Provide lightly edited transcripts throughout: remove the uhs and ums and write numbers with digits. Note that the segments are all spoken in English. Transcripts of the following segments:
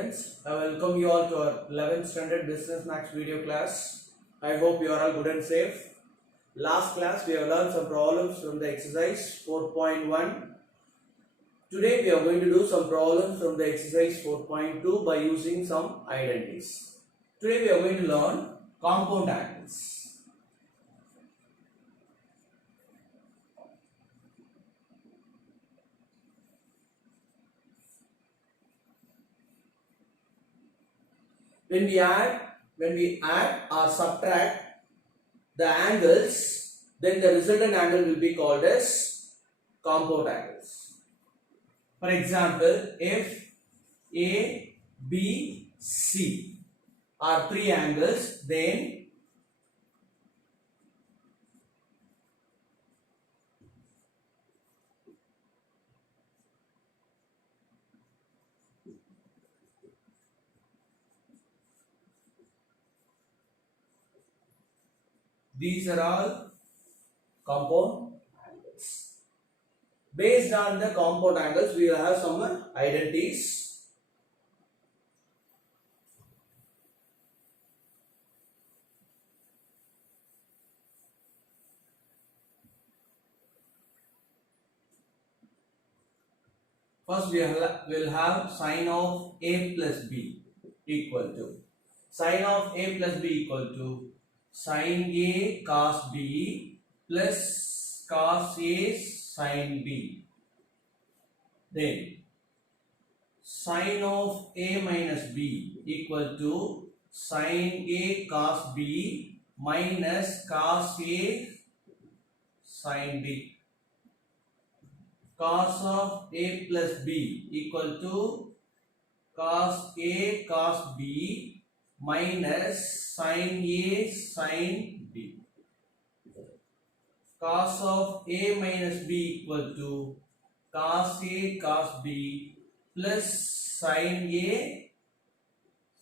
students, I welcome you all to our 11th standard business maths video class. I hope you are all good and safe. Last class we have learned some problems from the exercise 4.1. Today we are going to do some problems from the exercise 4.2 by using some identities. Today we are going to learn compound angles. When we add or subtract the angles, then the resultant angle will be called as compound angles. For example, if A, B, C are three angles, then these are all compound angles. Based on the compound angles, we will have some identities. First, we will have sine of A plus B equal to sine of A plus B equal to sin A cos B plus cos A sin B. Then sin of A minus B equal to sin A cos B minus cos A sin B. Cos of A plus B equal to cos A cos B minus sin A sin B. Cos of A minus B equal to cos A cos B plus sin A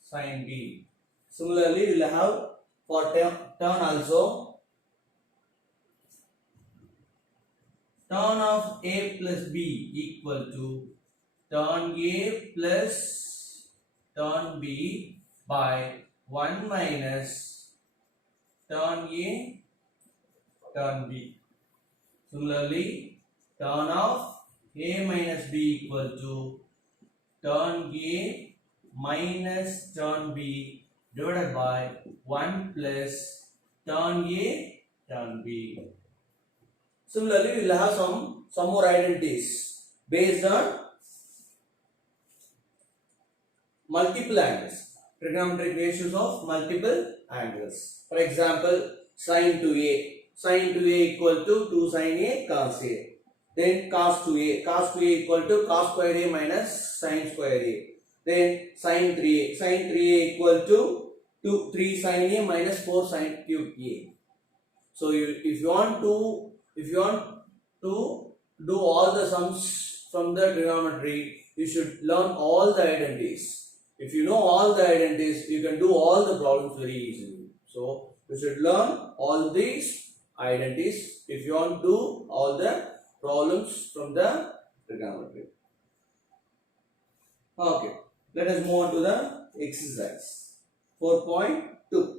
sin B. Similarly, we will have for turn also. Tan of A plus B equal to tan A plus tan B by 1 minus tan A tan B. Similarly, tan of A minus B equal to tan A minus tan B divided by 1 plus tan A tan B. Similarly, we will have some more identities based on multiple angles, trigonometric ratios of multiple angles. For example, sin 2A. Sin 2A equal to 2 sin A cos A. Then cos 2A. Cos 2A equal to cos square A minus sin square A. Then sin 3A. Sin 3A equal to 3 sin A minus 4 sin cube A. So, if you want to do all the sums from the trigonometry, you should learn all the identities. If you know all the identities, you can do all the problems very easily. So, you should learn all these identities if you want to do all the problems from the trigonometry. Okay, let us move on to the exercise 4.2.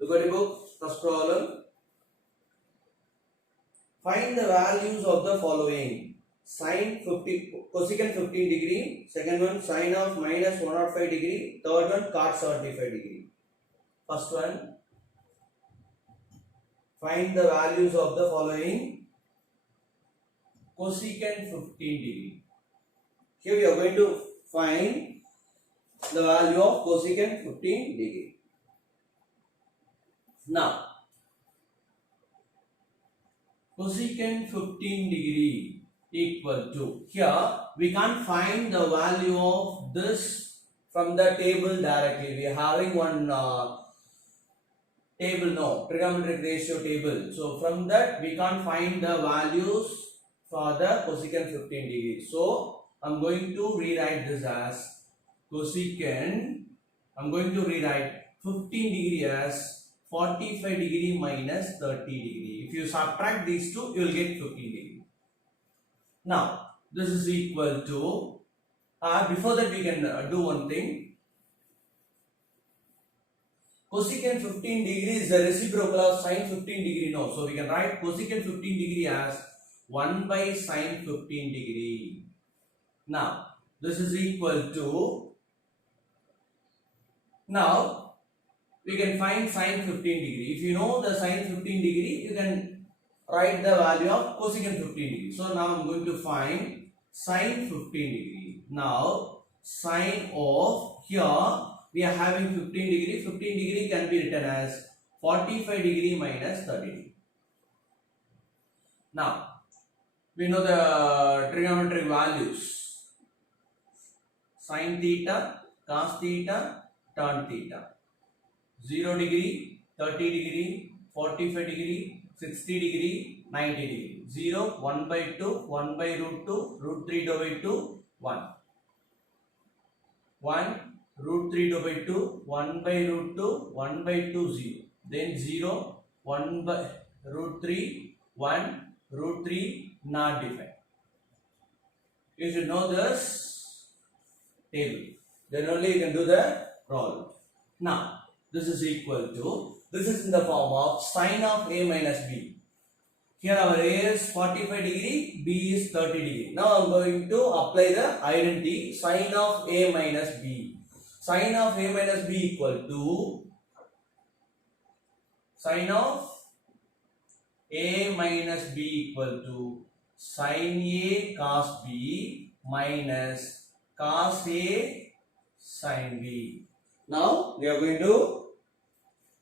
Look at the book, first problem. Find the values of the following. Sine 50, cosecant 15 degree, second one sine of minus 105 degree, third one cos 75 degree. First one, find the values of the following. Cosecant 15 degree. Here we are going to find the value of cosecant 15 degree. Now, cosecant 15 degree equal to, here we can't find the value of this from the table directly. We are having one table now, trigonometric ratio table. So from that we can't find the values for the cosecant 15 degree. So I'm going to rewrite this as cosecant. I'm going to rewrite 15 degree as 45 degree minus 30 degree. If you subtract these two, you will get 15 degree. Now this is equal to, before that we can do one thing. Cosecant 15 degree is the reciprocal of sine 15 degree. No, so we can write cosecant 15 degree as 1 by sine 15 degree. Now this is equal to, now we can find sine 15 degree. If you know the sine 15 degree, you can write the value of cosecant 15 degree. So now I'm going to find sine 15 degree. Now sine of, here we are having 15 degree. 15 degree can be written as 45 degree minus 30 degree. Now we know the trigonometric values: sine theta, cos theta, tan theta. 0 degree, 30 degree, 45 degree, 60 degree, 90 degree. 0, 1 by 2, 1 by root 2, root 3 divided by 2, 1. 1, root 3 divided by 2, 1 by root 2, 1 by 2, 0. Then 0, 1 by root 3, 1, root 3, not defined. You should know this table. Then only you can do the problem. Now, this is equal to, this is in the form of sine of A minus B. Here our A is 45 degree, B is 30 degree. Now I am going to apply the identity sine of A minus B. Sine of A minus B equal to sine of A minus B equal to sine A cos B minus cos A sine B. Now we are going to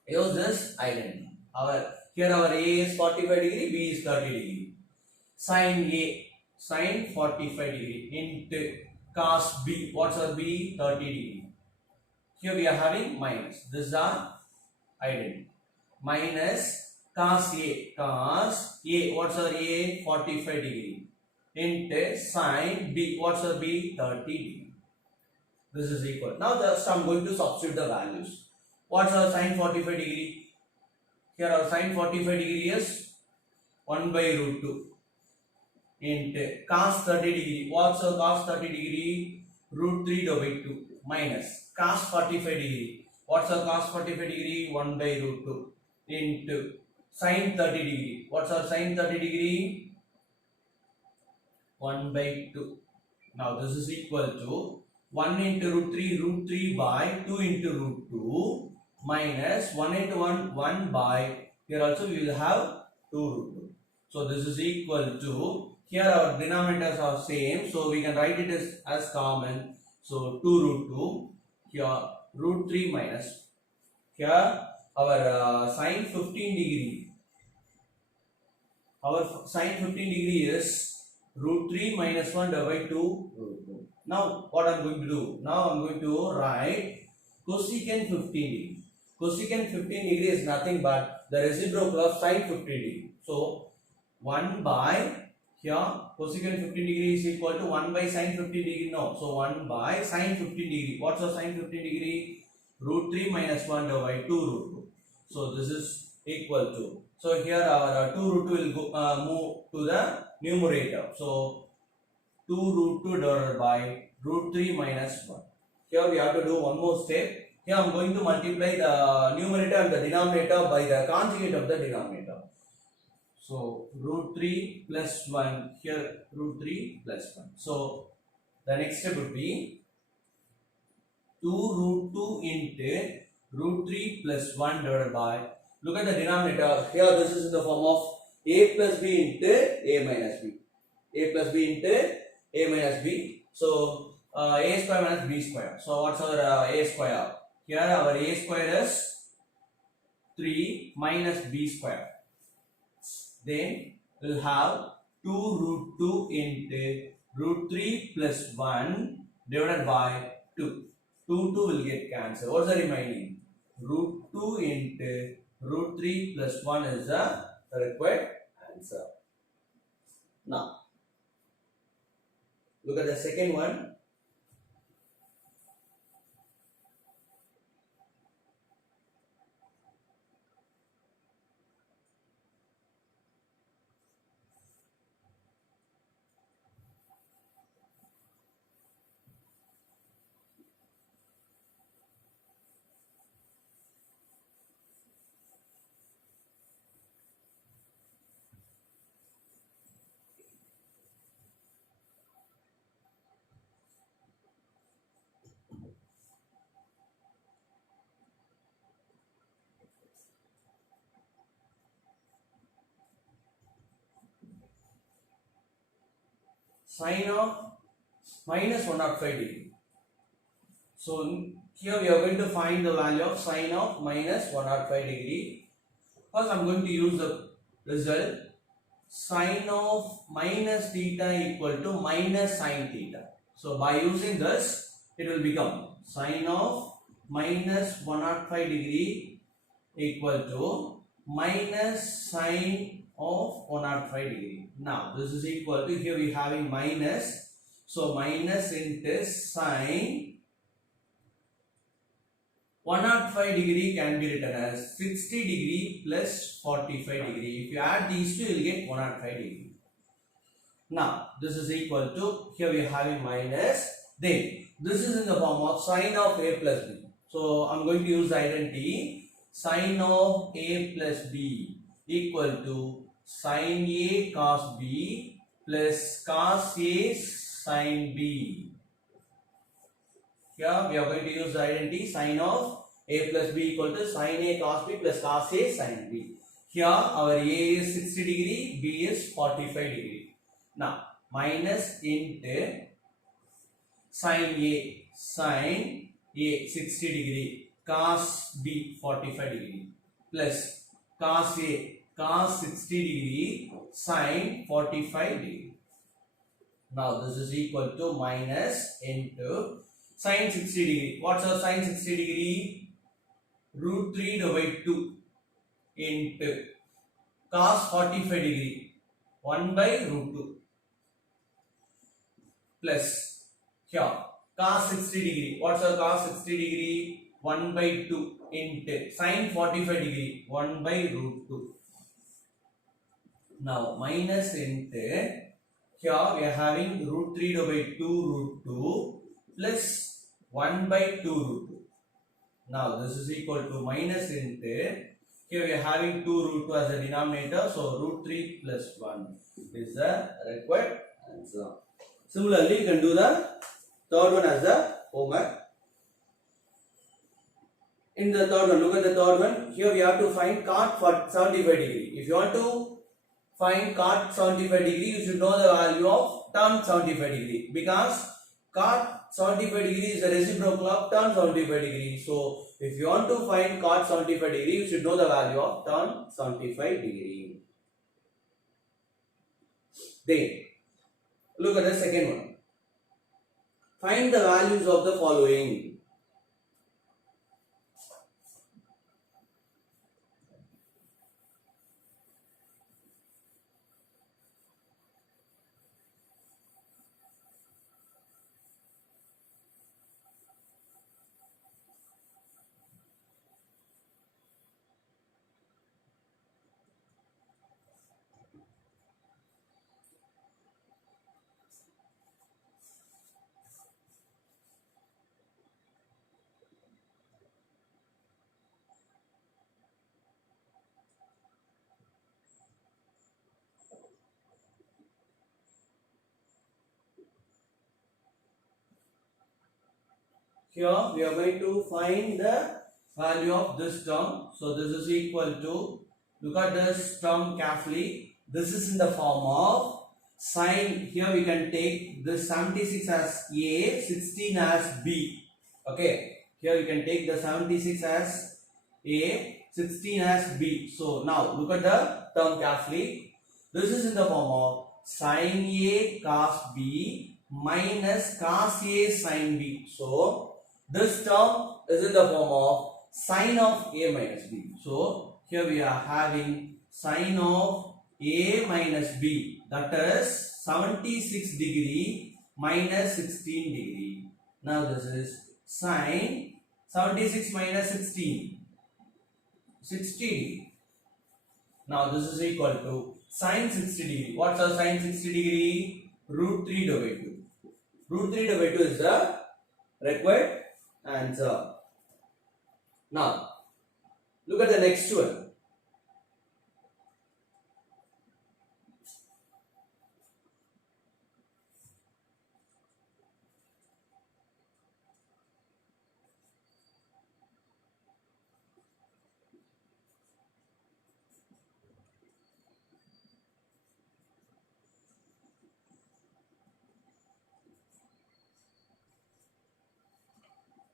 use this identity. Here our A is 45 degree, B is 30 degree. Sine A, sine 45 degree into cos B. What's our B? 30 degree. Here we are having minus. This is our identity. Minus cos A. Cos A. What's our A? 45 degree. Into sine B. What's our B? 30 degree. This is equal. Now just I'm going to substitute the values. What's our sine 45 degree? Here our sine 45 degree is 1 by root 2 into cos 30 degree. What's our cos 30 degree? Root 3 divided by 2 minus cos 45 degree. What's our cos 45 degree? 1 by root 2 into sine 30 degree. What's our sine 30 degree? 1 by 2. Now this is equal to 1 into root 3 by 2 into root 2 minus 1 into 1 by, here also we will have 2 root 2. So this is equal to, here our denominators are same, so we can write it as common. So 2 root 2, here root 3 minus, here our sine 15 degree, our sine 15 degree is root 3 minus 1 divided by 2 root 2. Now what I am going to do? Now I am going to write cosecant 15 degree. Cosecant 15 degree is nothing but the reciprocal of sine 15 degree. So 1 by, here cosecant 15 degree is equal to 1 by sine 15 degree. No, so 1 by sine 15 degree. What's our sine 15 degree? Root 3 minus 1 divided by 2 root 2. So this is equal to, so here our 2 root 2 will go, move to the numerator. So 2 root 2 divided by root 3 minus 1. Here we have to do one more step. Here I am going to multiply the numerator and the denominator by the conjugate of the denominator. So root 3 plus 1, here root 3 plus 1. So the next step would be 2 root 2 into root 3 plus 1 divided by, look at the denominator. Here this is in the form of a plus b into a minus b. A plus b into a minus b. So a square minus b square. So what's our a square? Here our a square is 3 minus b square. Then we'll have 2 root 2 into root 3 plus 1 divided by 2. 2 will get cancelled. What's the remaining? Root 2 into root 3 plus 1 is the required answer. Now Look at the second one. Sine of minus 105 degree. So here we are going to find the value of sine of minus 105 degree. First I am going to use the result. Sine of minus theta equal to minus sine theta. So by using this, it will become sine of minus 105 degree equal to minus sine of 105 degree. Now this is equal to, here we having minus, so minus into sine 105 degree can be written as 60 degree plus 45 degree. If you add these two, you will get 105 degree. Now this is equal to, here we are having minus, then this is in the form of sine of a plus b. So I am going to use the identity sine of a plus b equal to sine a cos b plus cos a sine b. Here we are going to use the identity sine of a plus b equal to sine a cos b plus cos a sine b. Here our a is 60 degree, b is 45 degree. Now minus into sine a 60 degree cos b 45 degree plus cos a cos 60 degree sine 45 degree. Now this is equal to minus into sine 60 degree. What's our sine 60 degree? Root 3 divided by 2 into cos 45 degree 1 by root 2 plus here cos 60 degree. What's our cos 60 degree? 1 by 2 into sine 45 degree 1 by root 2. Now minus into, here we are having root 3 divided by 2 root 2 plus 1 by 2 root 2. Now this is equal to minus into, here we are having 2 root 2 as a denominator, so root 3 plus 1 is the required answer. Similarly, you can do the third one as the homework. In the third one, look at the third one. Here we have to find cot for 75 degree. If you want to find cot 75 degree, you should know the value of tan 75 degree, because cot 75 degree is the reciprocal of tan 75 degree. So if you want to find cot 75 degree, you should know the value of tan 75 degree. Then look at the second one. Find the values of the following. Here we are going to find the value of this term. So this is equal to, look at this term carefully. This is in the form of sine. Here we can take this 76 as A, 16 as B. Okay. Here we can take the 76 as A, 16 as B. So now look at the term carefully. This is in the form of sine A cos B minus cos A sine B. So this term is in the form of sine of A minus B. So here we are having sine of A minus B, that is 76 degree minus 16 degree. Now this is sine 76 minus 16, 60 degree. Now this is equal to sine 60 degree. What's our sine 60 degree? Root 3 divided 2. Root 3 divided 2 is the required answer. Now look at the next one.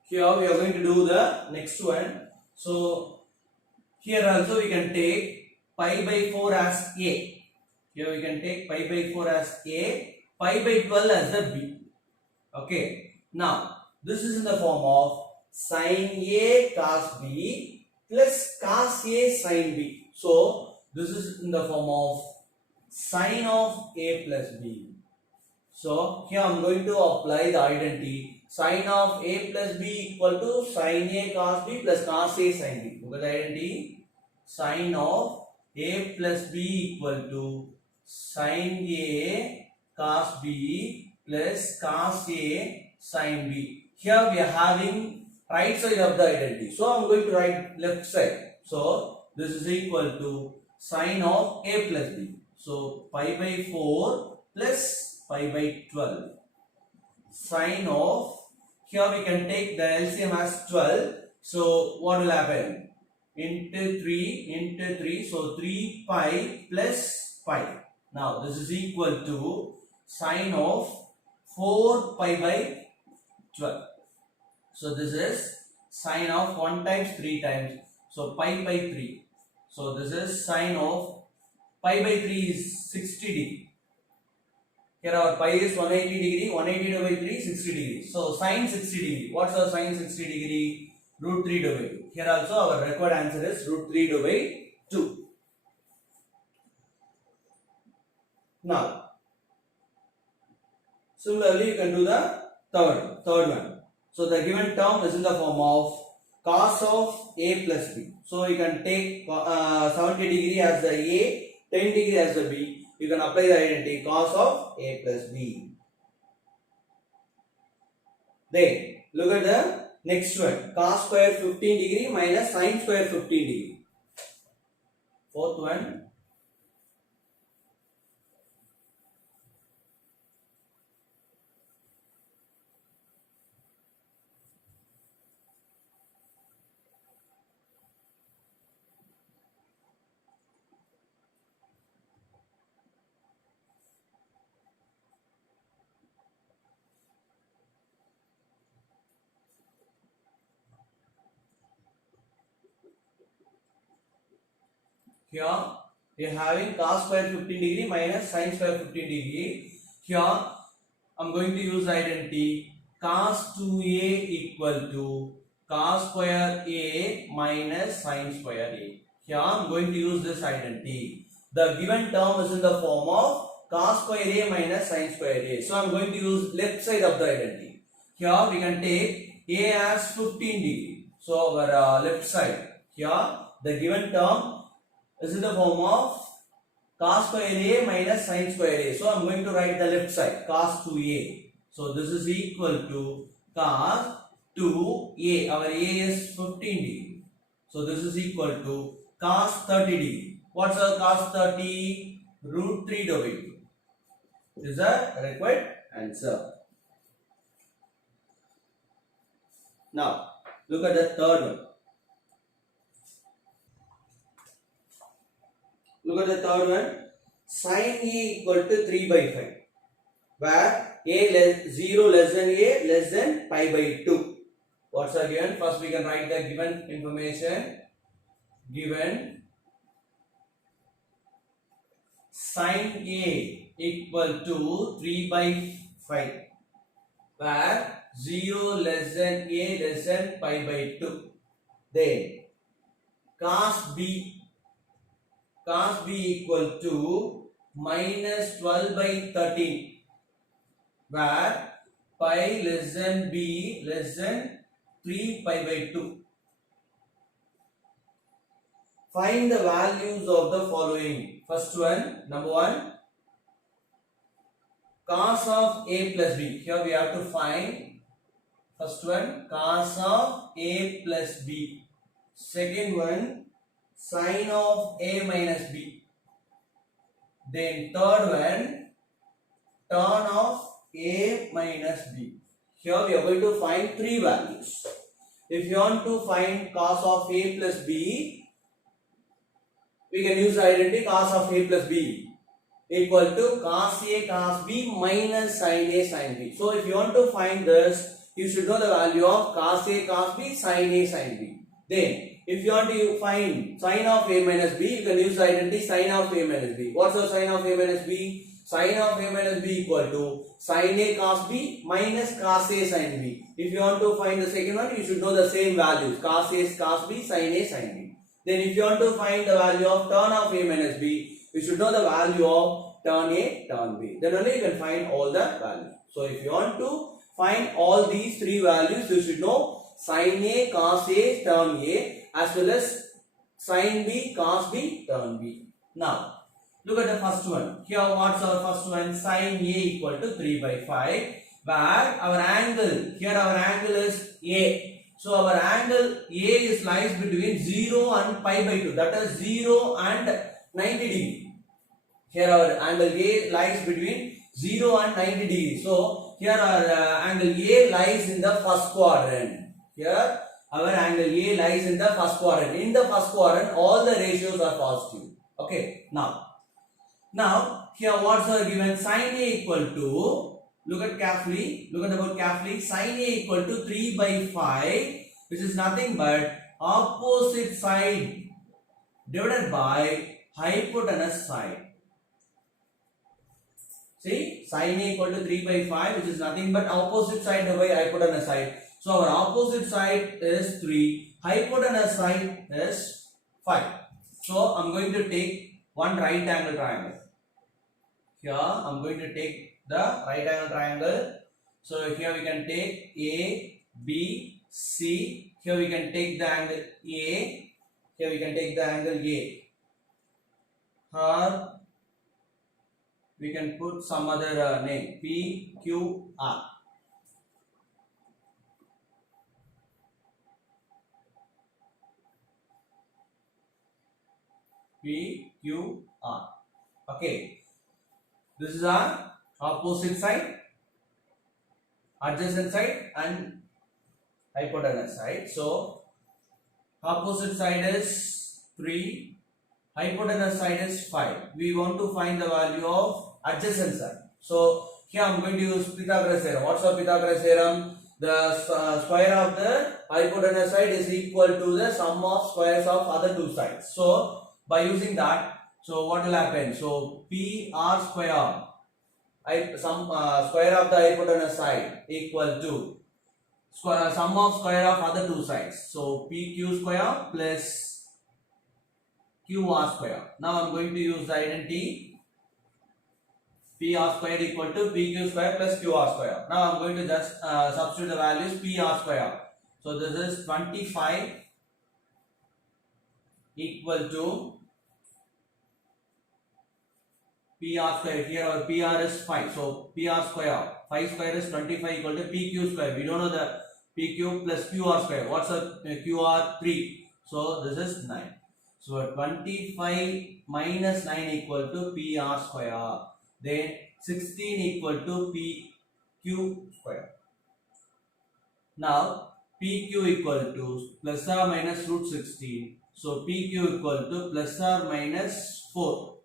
Here we are going to do the next one. So here also we can take pi by 4 as A. Here we can take pi by 4 as A, pi by 12 as the B. Okay. Now this is in the form of sin A cos B plus cos A sin B. So this is in the form of sin of A plus B. So here I am going to apply the identity. Sin of A plus B equal to sin A cos B plus cos A sin B. Look at the identity. Sin of A plus B equal to sin A cos B plus cos A sin B. Here we are having right side of the identity. So I am going to write left side. So this is equal to sin of A plus B. So pi by 4 plus pi by 12. Sin of, here we can take the LCM as 12. So what will happen? Into 3, so 3 pi plus pi. Now this is equal to sin of 4 pi by 12. So this is sin of 1 times 3 times. So pi by 3. So this is sin of pi by 3 is 60 degree. Here our pi is 180 degree, 180 divided by 3, 60 degree. So sin 60 degree. What's our sin 60 degree? Root 3 divided 2. Here also our required answer is root 3 divided 2. Now, similarly you can do the third one. So the given term is in the form of cos of A plus B. So you can take 70 degree as the A, 10 degree as the B. You can apply the identity cos of A plus B. Then look at the next one. Cos square 15 degree minus sin square 15 degree. Fourth one. Here we are having cos square 15 degree minus sin square 15 degree. Here I am going to use identity cos 2a equal to cos square a minus sin square a. Here I am going to use this identity. The given term is in the form of cos square a minus sin square a. So I am going to use left side of the identity. Here we can take a as 15 degree. So our left side. Here the given term is in the form of cos square a minus sin square a. So I am going to write the left side, cos 2a. So this is equal to cos 2a. Our a is 15 degree. So this is equal to cos 30 degree. What's our cos 30? Root 3 divided 2. This is the required answer. Now look at the third one. Look at the third one. Sin A equal to 3 by 5. Where A 0 less than A less than pi by 2. What's our given? First we can write the given information. Given sin A equal to 3 by 5. Where 0 less than A less than pi by 2. Then cos B equal to minus 12 by 13, where pi less than b less than 3 pi by 2. Find the values of the following. First one, number 1, cos of a plus b. Here we have to find first one, cos of a plus b. Second one, sin of a minus b. Then third one, tan of a minus b. Here we are going to find three values. If you want to find cos of a plus b, we can use the identity cos of a plus b equal to cos a cos b minus sin a sin b. So if you want to find this, you should know the value of cos a cos b sin a sin b. Then if you want to find sin of a minus b, you can use the identity sin of a minus b. What's the sin of a minus b? Sin of a minus b equal to sin a cos b minus cos a sin b. If you want to find the second one, you should know the same values, cos a cos b sin a sin b. Then if you want to find the value of tan of a minus b, you should know the value of tan a tan b. Then only you can find all the values. So if you want to find all these three values, you should know sin a cos a tan a as well as sin b cos b tan b. Now look at the first one. Here what's our first one? Sin a equal to 3 by 5, where our angle, here our angle is a. So our angle a is lies between 0 and pi by 2, that is 0 and 90 degree. Here our angle a lies between 0 and 90 degree. So here our angle a lies in the first quadrant. Here our angle a lies in the first quadrant. In the first quadrant, all the ratios are positive. Okay. Now here what's our given? Sin a equal to, look at the word carefully. Sin a equal to 3 by 5, which is nothing but opposite side divided by hypotenuse side. See, sin a equal to 3 by 5, which is nothing but opposite side divided by hypotenuse side. So our opposite side is 3, hypotenuse side is 5. So I'm going to take one right angle triangle. Here I'm going to take the right angle triangle. So here we can take A, B, C. Here we can take the angle A. Here we can take the angle A. Or we can put some other name, P, Q, R. P, Q, R. Okay. This is our opposite side, adjacent side and hypotenuse side. So opposite side is 3, hypotenuse side is 5. We want to find the value of adjacent side. So here I am going to use Pythagoras theorem. What's the Pythagoras theorem? The square of the hypotenuse side is equal to the sum of squares of other two sides. So by using that, so what will happen? So PR square, square of the hypotenuse side equal to sum of square of other two sides. So PQ square plus QR square. Now I am going to use the identity PR square equal to PQ square plus QR square. Now I am going to just substitute the values PR square. So this is 25 equal to PR square. Here our PR is 5. So PR square, 5 square is 25 equal to PQ square. We don't know the PQ plus QR square. What's a QR? 3. So this is 9. So 25 minus 9 equal to PR square. Then 16 equal to PQ square. Now PQ equal to plus or minus root 16. So PQ equal to plus or minus 4.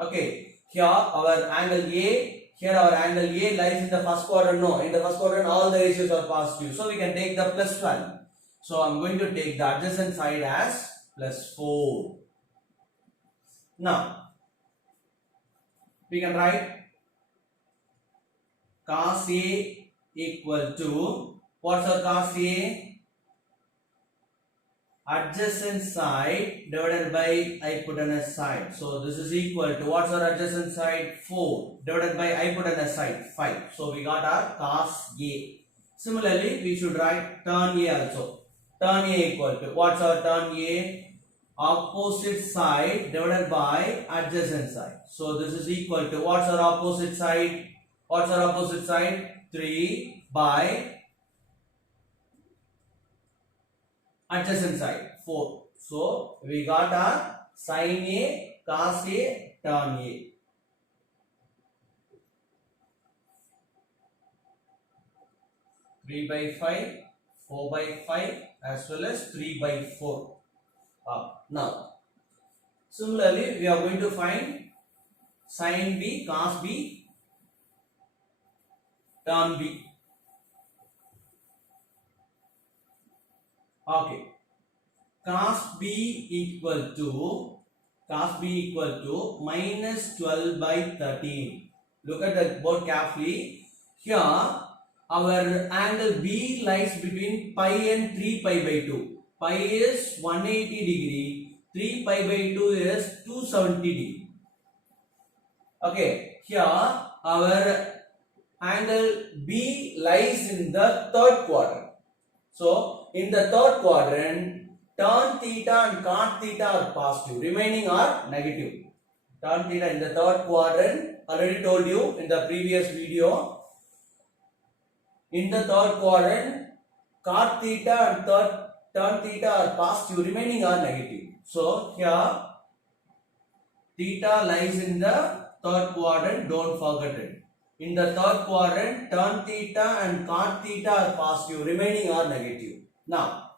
Okay. Here our angle A, here our angle A lies in the first quadrant. No, in the first quadrant all the ratios are positive. So we can take the plus 1. So I am going to take the adjacent side as plus 4. Now we can write cos A equal to, what's our cos A? adjacent side divided by hypotenuse side. So this is equal to, what's our adjacent side? 4 divided by hypotenuse side 5. So we got our cos A. Similarly, we should write tan A also. Tan A equal to, what's our tan A? Opposite side divided by adjacent side. So this is equal to, what's our opposite side? What's our opposite side? 3 by adjacent side 4. So we got our sin A, cos A, tan A. Three by 5, 4 by 5, as well as 3 by 4. Now, similarly, we are going to find sin B, cos B, tan B. Okay, cos B equal to minus 12 by 13. Look at the board carefully. Here, our angle B lies between pi and 3 pi by 2. Pi is 180 degree, 3 pi by 2 is 270 degree. Okay, here our angle B lies in the third quadrant. So, in the third quadrant, tan theta and cot theta are positive, remaining are negative. Tan theta in the third quadrant, already told you in the previous video. In the third quadrant, cot theta and tan theta are positive, remaining are negative. So, here theta lies in the third quadrant, don't forget it. In the third quadrant, tan theta and cot theta are positive, remaining are negative. Now,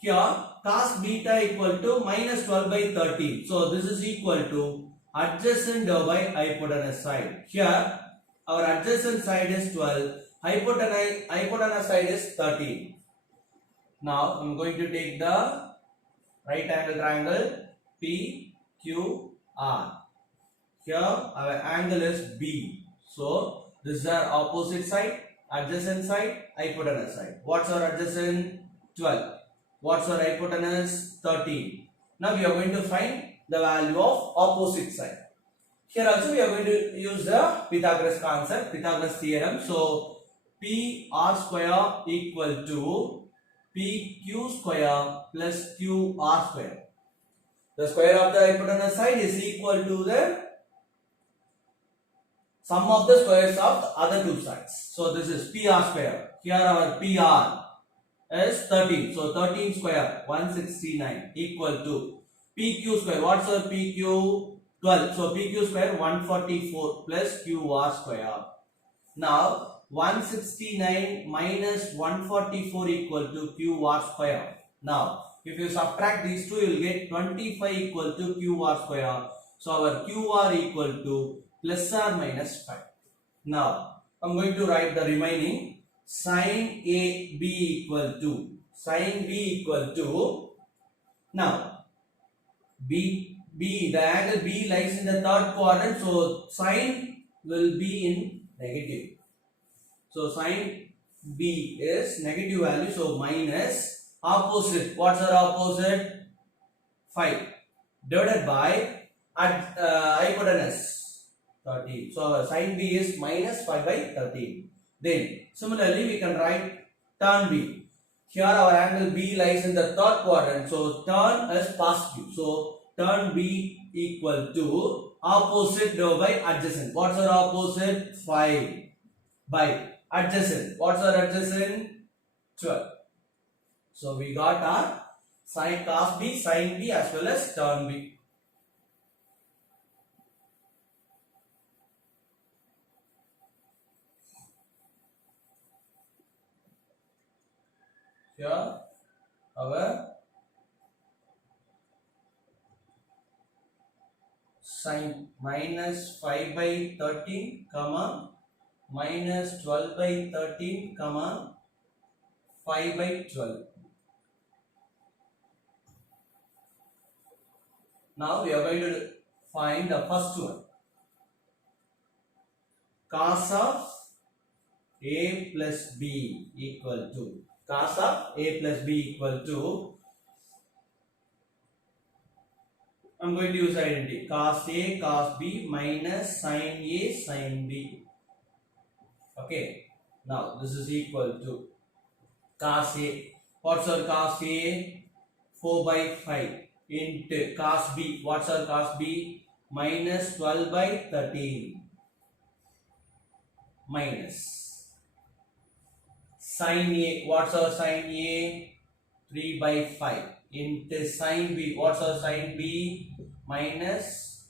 here cos beta equal to minus 12 by 13. So, this is equal to adjacent by hypotenuse side. Here, our adjacent side is 12, hypotenuse side is 13. Now, I am going to take the right angle triangle PQR. Here, our angle is B. So, this is our opposite side, adjacent side, hypotenuse side. What's our adjacent? 12. What's our hypotenuse? 13. Now, we are going to find the value of opposite side. Here also, we are going to use the Pythagoras concept, Pythagoras theorem. So, PR square equal to PQ square plus QR square. The square of the hypotenuse side is equal to the sum of the squares of the other two sides. So this is PR square. Here our PR is 13. So 13 square 169 equal to PQ square. What's our PQ? 12. So PQ square 144 plus QR square. Now 169 minus 144 equal to QR square. Now if you subtract these two, you will get 25 equal to QR square. So our QR equal to plus or minus 5. Now, I am going to write the remaining sin AB equal to, now, the angle B lies in the third quadrant, so sin will be in negative. So, sin B is negative value, so minus opposite. What's our opposite? 5 divided by hypotenuse. 13. So our sin B is minus 5 by 13. Then similarly we can write tan B. Here our angle B lies in the third quadrant. So tan is positive. So tan B equal to opposite divided by adjacent. What's our opposite? 5 by adjacent. What's our adjacent? 12. So we got our sin cos B, sin B as well as tan B. Here our sin minus 5 by 13 comma minus 12 by 13 comma 5 by 12. Now we are going to find the first one. Cos of A plus B equal to, cos of A plus B equal to I'm going to use identity. Cos A cos B minus sin A sin B. Okay. Now this is equal to cos A. What's our cos A? 4 by 5 into cos B. What's our cos B? Minus 12 by 13 minus sin A. What's our sin A? 3 by 5 into sin B. What's our sin B? Minus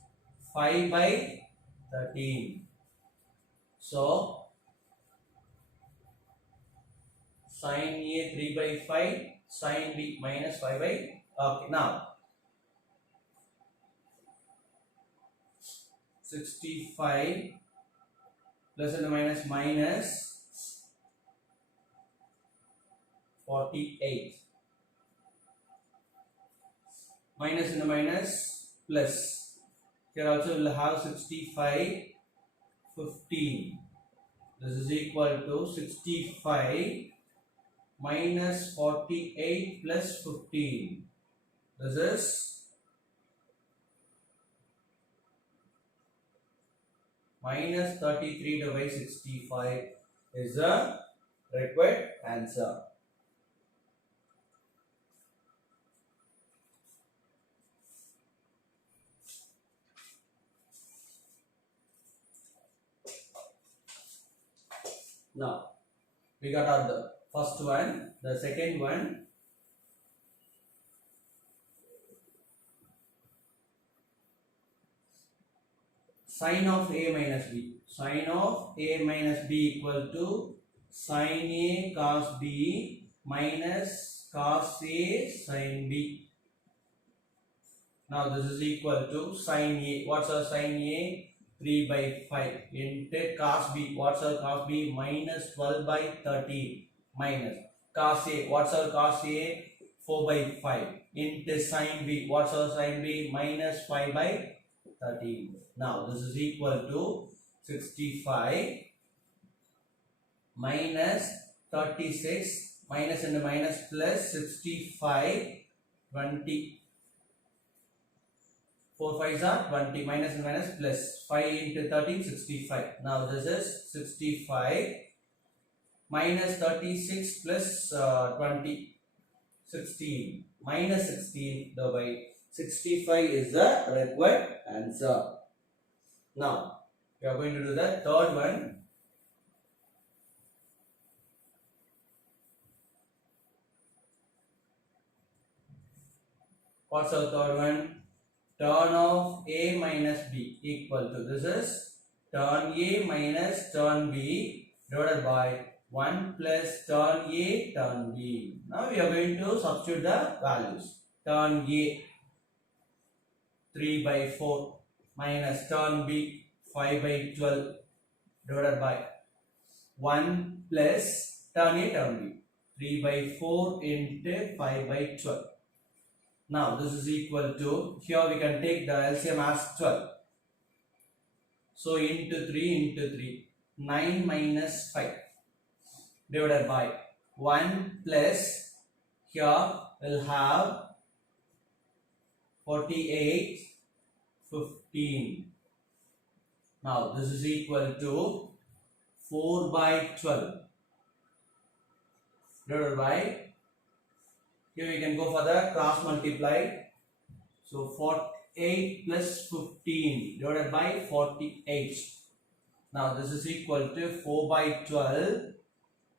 5 by 13. So sin A 3 by 5, sin B minus 5 by. Okay, now 65 plus and minus minus 48. Minus and minus plus. Here also we will have 65, 15. This is equal to 65 minus 48 plus 15. This is minus 33 divided by 65 is the required answer. Now we got out the first one. The second one, sin of A minus B. Sin of A minus B equal to sin A cos B minus cos A sin B. Now this is equal to sin A. What's our sin A? 3 by 5 into cos B. What's our cos B? Minus 12 by 13 minus cos A. What's our cos A? 4 by 5 into sin B. What's our sin B? Minus 5 by 13. Now this is equal to 65 minus 36 minus and minus plus 65 20. 4 5s are 20 minus and minus plus 5 into 13 65. Now this is 65 minus 36 plus 20 16 minus 16 divided 65 is the required answer. Now we are going to do the third one. What's our third one? Tan of A minus B equal to, this is tan A minus tan B divided by 1 plus tan A tan B. Now we are going to substitute the values. Tan A 3 by 4 minus tan B 5 by 12 divided by 1 plus tan A tan B 3 by 4 into 5 by 12. Now this is equal to, here we can take the LCM as 12. So into 3 into 3, 9 minus 5 divided by 1 plus, here we'll have 48, 15. Now this is equal to 4 by 12 divided by, here we can go for the cross multiply. So 48 plus 15 divided by 48. Now this is equal to 4 by 12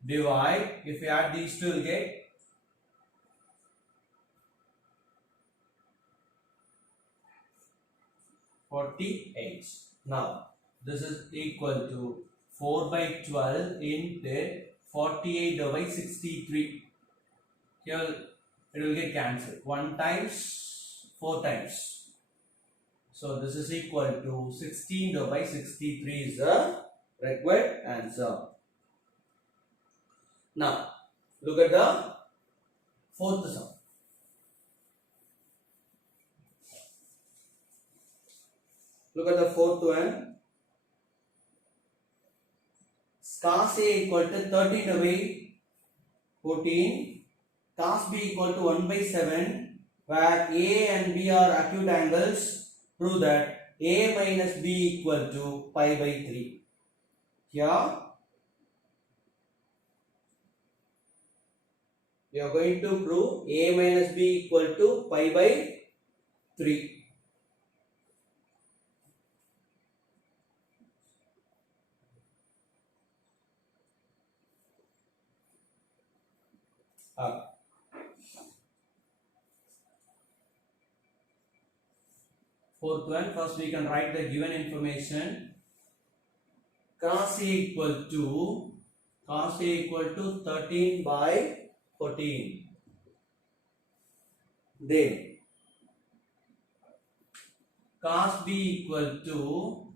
divide, if you add these two, you'll get 48. Now this is equal to 4 by 12 into 48 divided by 63. Here it will get cancelled. 1 times 4 times. So this is equal to 16 divided by 63 is the required answer. Now look at the fourth sum. Look at the fourth one. Cos A equal to 13 divided by 14. Cos B equal to 1 by 7. where A and B are acute angles, prove that A minus B equal to pi by 3. Here we are going to prove A minus B equal to pi by 3. Fourth one, first we can write the given information. Cos A equal to 13 by 14. Then cos B equal to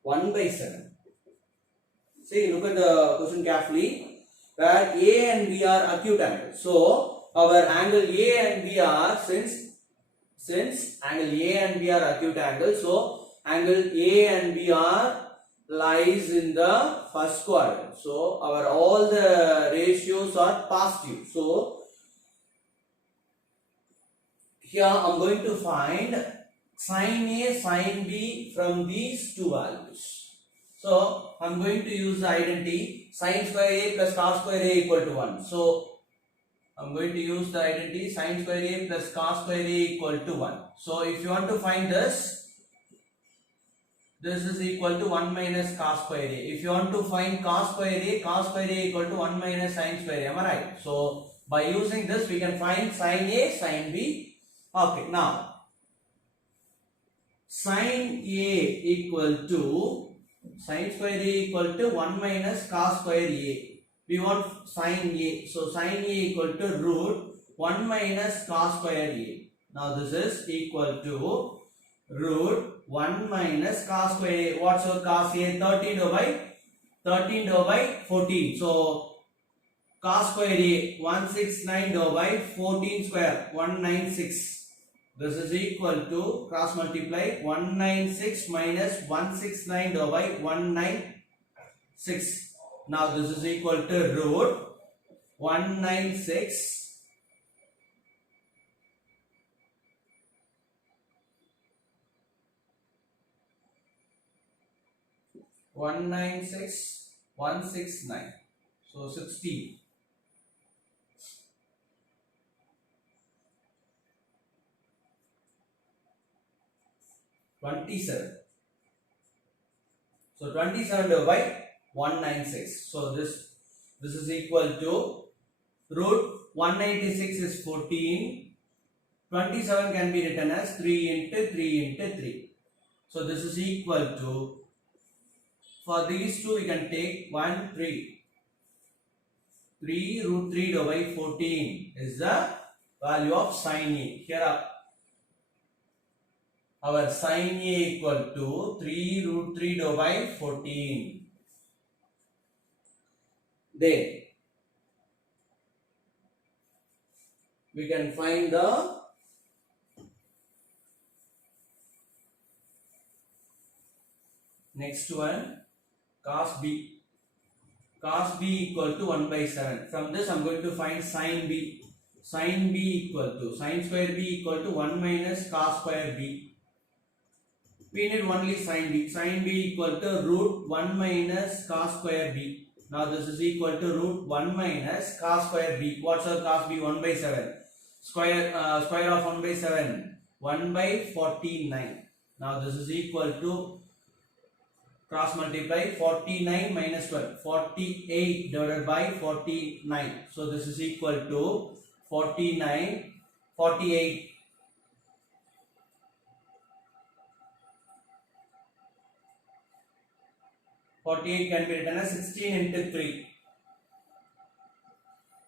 1 by 7. See, look at the question carefully. Where A and B are acute angles. So our angle A and B are, since angle A and B are acute angles, so angle A and B are lies in the first quadrant. So our all the ratios are positive. So here I am going to find sin A, sin B from these two values. So I am going to use the identity sin square A plus cos square A equal to 1. So I am going to use the identity sin square A plus cos square A equal to 1. So if you want to find this is equal to 1 minus cos square A. If you want to find cos square A equal to 1 minus sin square A. Am I right? So by using this we can find sin A, sin B. Okay, now sin A equal to sin square A equal to 1 minus cos square A. We want sin A. So sin A equal to root 1 minus cos square A. Now this is equal to root 1 minus cos square A. What's your cos A? 13 divided by 14. So cos square A 169 divided by 14 square 196. This is equal to cross multiply 196 minus 169 divided by 196. Now this is equal to root 196 169. So 60. So 27 divided by 196. So this is equal to root 196 is 14. 27 can be written as 3 into 3 into 3. So this is equal to, for these two we can take 1 3. 3 root 3 divided by 14 is the value of sin A. Here our sin A equal to 3 root 3 divided by 14. Then we can find the next one, cos B. Cos B equal to 1 by 7. From this I am going to find sin B. Sin B equal to, sin square B equal to 1 minus cos square B. We need only sin B. Sin B equal to root 1 minus cos square B. Now this is equal to root 1 minus cos square B. What's our cos B? 1 by 7. Square of 1 by 7. 1 by 49. Now this is equal to cross multiply 49 minus 12. 48 divided by 49. So this is equal to 48. 48 can be written as 16 into 3.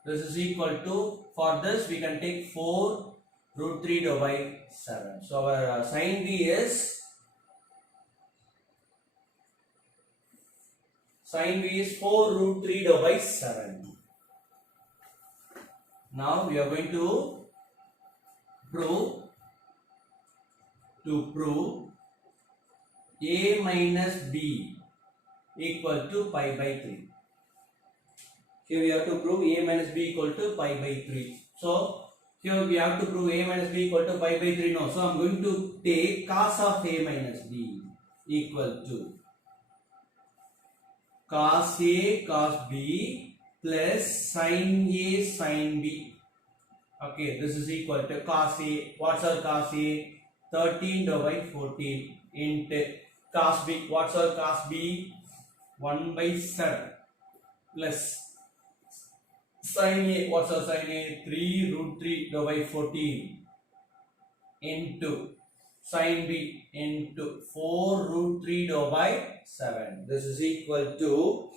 This is equal to, for this we can take 4 root 3 divided by 7. So our sin B is, sin B is 4 root 3 divided by 7. Now we are going to prove A minus B equal to pi by 3. Here we have to prove A minus B equal to pi by 3. So Here we have to prove a minus b equal to pi by 3 now. So I am going to take cos of a minus b equal to cos a cos b plus sin a sin b. Okay, this is equal to cos a. What's our cos a? 13 divided by 14 into cos b. What's our cos b? 1 by 7 plus sin a. What's our sin a? 3 root 3 divided by 14 into sin b into 4 root 3 divided by 7. This is equal to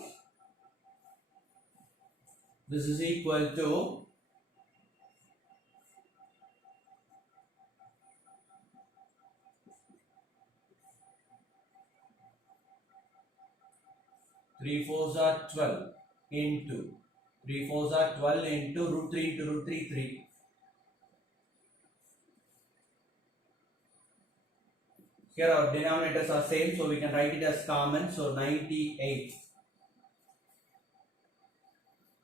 3 fours are 12 into 3 fours are 12 into root 3 into root 3 3. Here our denominators are same, so we can write it as common. So 98.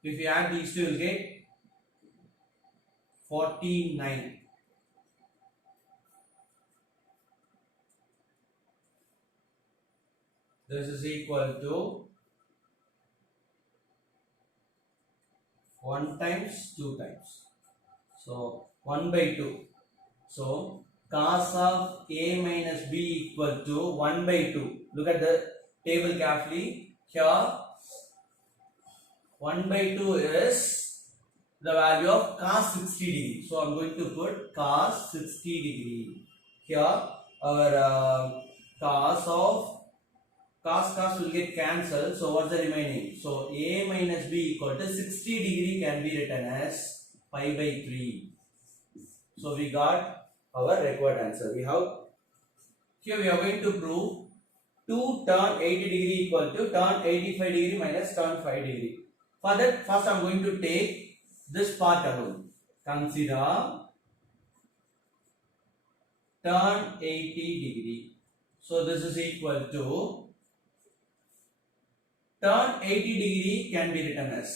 If you add these two, you will get 49. This is equal to 1 times 2 times. So 1 by 2. So cos of a minus b equal to 1 by 2. Look at the table carefully. Here 1 by 2 is the value of cos 60 degree. So I am going to put cos 60 degree. Here our cos will get cancelled. So what's the remaining? So a minus b equal to 60 degree can be written as pi by 3. So we got our required answer. We are going to prove 2 tan 80 degree equal to tan 85 degree minus tan 5 degree. For that, first I am going to take this part alone. Consider tan 80 degree. So this is equal to tan 80 degree can be written as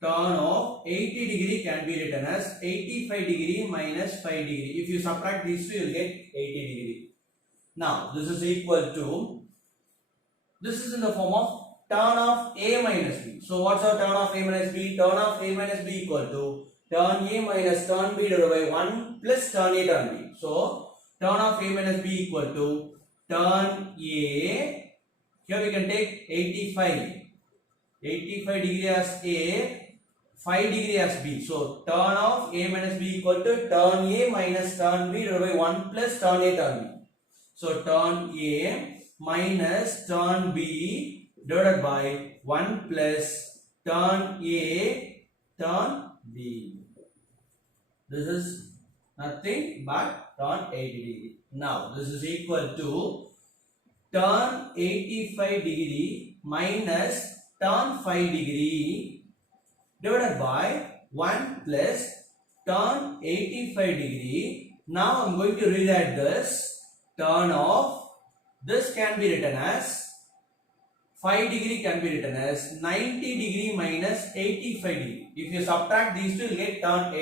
tan of 80 degree can be written as 85 degree minus 5 degree. If you subtract these two, you will get 80 degree. Now this is equal to, this is in the form of tan of a minus b. So what's our tan of a minus b? Tan of a minus b equal to tan a minus tan b divided by 1 plus tan a tan b. So tan of a minus b equal to tan a. Here we can take 85 degree as a, 5 degree as b. So tan of a minus b equal to tan a minus tan b divided by 1 plus tan a tan b. So tan a minus tan b divided by 1 plus tan a tan b. This is nothing but tan 80 degree. Now this is equal to tan 85 degree minus tan 5 degree divided by 1 plus tan 85 degree. Now I am going to rewrite this. Tan of this can be written as 5 degree can be written as 90 degree minus 85 degree. If you subtract these two, you will get tan 5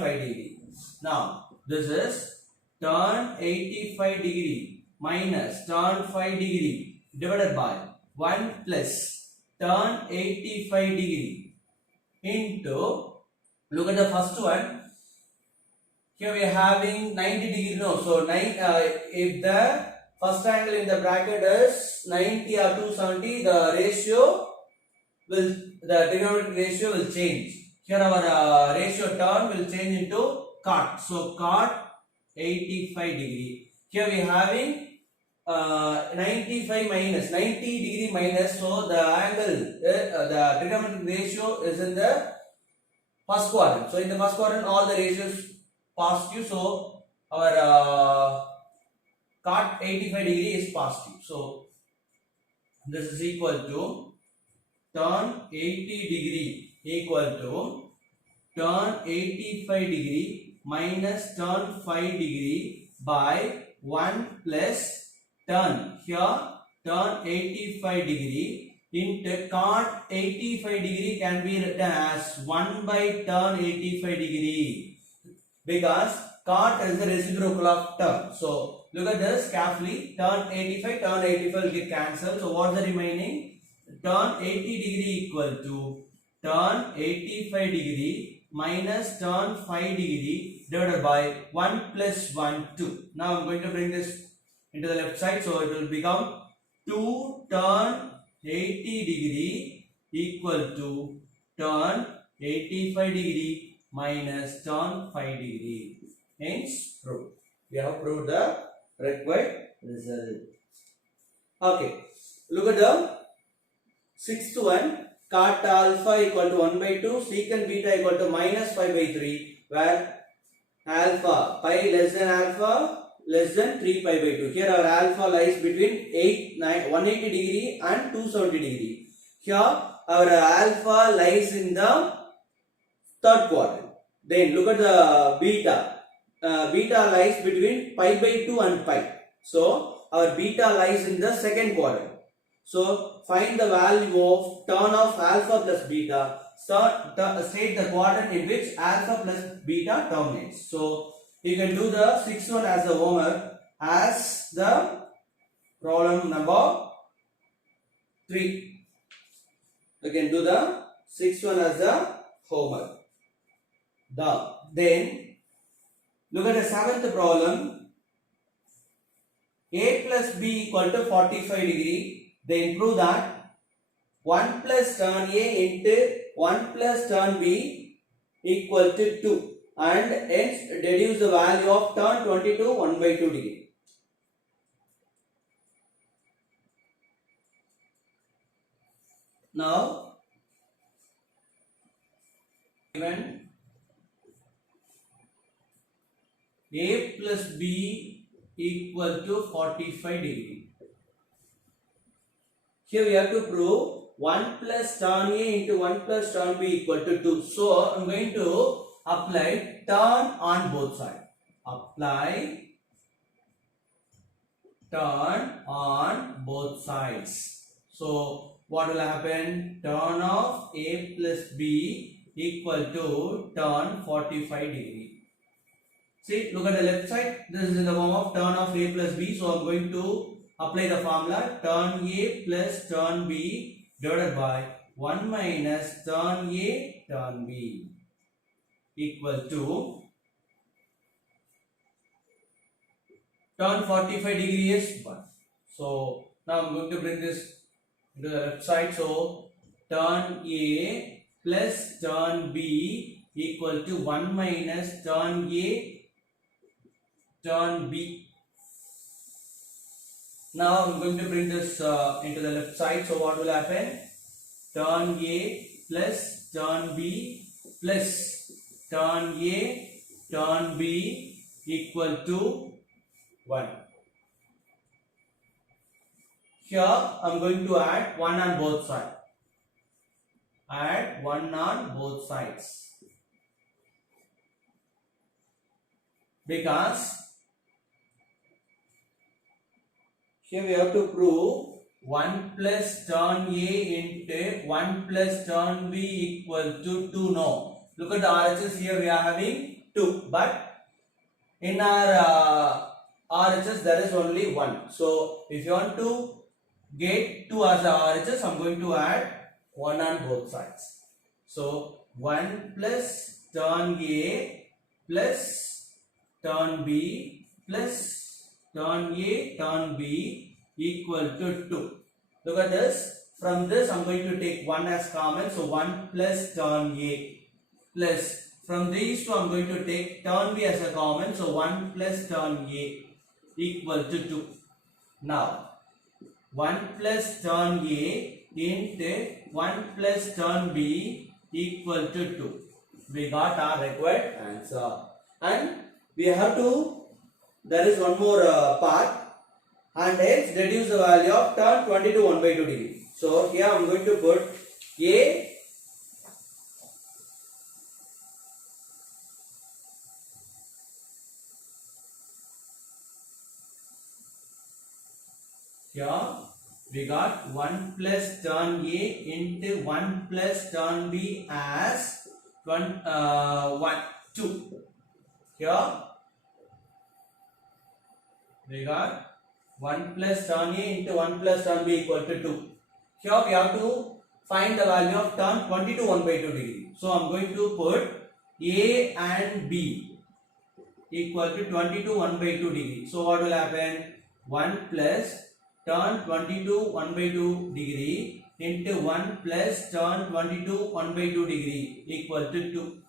degree. Now this is tan 85 degree minus tan 5 degree divided by 1 plus tan 85 degree into, look at the first one. Here we are having 90 degree no. So if the first angle in the bracket is 90 or 270, the trigonometric ratio will change. Here our ratio term will change into cot. So cot 85 degree. Here we are having 95 minus 90 degree minus. So the angle, the trigonometric ratio is in the first quadrant. So in the first quadrant, all the ratios positive. So our cot 85 degree is positive. So this is equal to tan 80 degree equal to tan 85 degree minus tan 5 degree by 1 plus tan, here tan 85 degree into cot 85 degree can be written as 1 by tan 85 degree. because cot is the reciprocal of turn. So look at this carefully. Turn 85, turn 85 will get cancelled. So what's the remaining? Turn 80 degree equal to turn 85 degree minus turn 5 degree divided by 1 plus 1, 2. Now I'm going to bring this into the left side. So it will become 2 turn 80 degree equal to turn 85 degree minus turn 5 degree. Hence proved. We have proved the required result. Okay. Look at the sixth one. Cot alpha equal to 1 by 2, secant beta equal to minus 5 by 3, where alpha pi less than alpha less than 3 pi by 2. Here our alpha lies between 180 degree and 270 degree. Here our alpha lies in the third quadrant. Then look at the beta. Beta lies between pi by 2 and pi. So our beta lies in the second quadrant. So find the value of turn of alpha plus beta. State the quadrant in which alpha plus beta terminates. So you can do the sixth one as a homework as the problem number 3. You can do the sixth one as a homework. Then look at the seventh problem. A plus B equal to 45 degree. Then prove that 1 plus tan A into 1 plus tan B equal to 2, and hence deduce the value of tan 22 1 by 2 degree. Now given A plus B equal to 45 degree. Here we have to prove 1 plus tan A into 1 plus tan B equal to 2. So I am going to apply tan on both sides. Apply tan on both sides. So what will happen? Tan of A plus B equal to tan 45 degree. See, look at the left side. This is in the form of tan of A plus B. So I am going to apply the formula tan A plus tan B divided by 1 minus tan A tan B equal to tan 45 degree is 1. So now I am going to bring this into the left side. So tan A plus tan B equal to 1 minus tan A tan B. Now I am going to bring this into the left side. So what will happen? Tan A plus tan B plus tan A tan B equal to 1. Here I am going to add 1 on both sides. Add 1 on both sides. Because here we have to prove 1 plus tan A into 1 plus tan B equal to 2. No. Look at the RHS. Here we are having 2. But in our RHS there is only 1. So if you want to get 2 as a RHS, I am going to add 1 on both sides. So 1 plus tan A plus tan B plus tan A tan B equal to 2. Look at this. From this I am going to take 1 as common. So 1 plus tan A plus, from these two I am going to take tan B as a common. So 1 plus tan A equal to 2. Now 1 plus tan A into 1 plus tan B equal to 2. We got our required answer. And we have to, there is one more part, and hence deduce the value of tan 22 1 by 2 degree. So here I am going to put A here we got 1 plus tan A into 1 plus tan B as 2. Here we got 1 plus tan A into 1 plus tan B equal to 2. Here we have to find the value of tan 22 1 by 2 degree. So I am going to put A and B equal to 22 1 by 2 degree. So what will happen? 1 plus tan 22 1 by 2 degree into 1 plus tan 22 1 by 2 degree equal to 2.